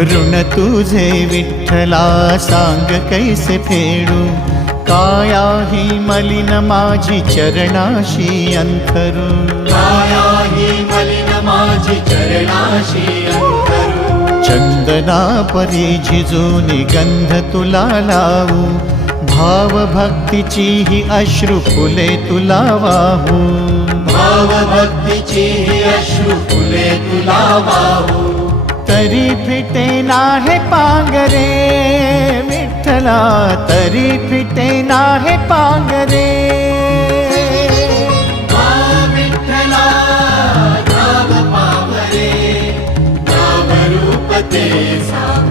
ऋण तुझे विठ्ठला सांग कैसे फेडू, काया ही मलिन माझी चरणाशी अंतरू, काया ही मलिन माझी चरणाशी अंतरू। चंदना परी झिजूनी गंध तुला लावू, भाव भक्तीची ही अश्रु फुले तुला वाहू, भाव भक्तीची ही अश्रु फुले तुला वाहू। तरी फिटे नाहे पांगरे विठ्ठला, तरी फिटे नाहे पांगरे। विठ्ठला नाम पावरे, नाम रूप ते सावरे।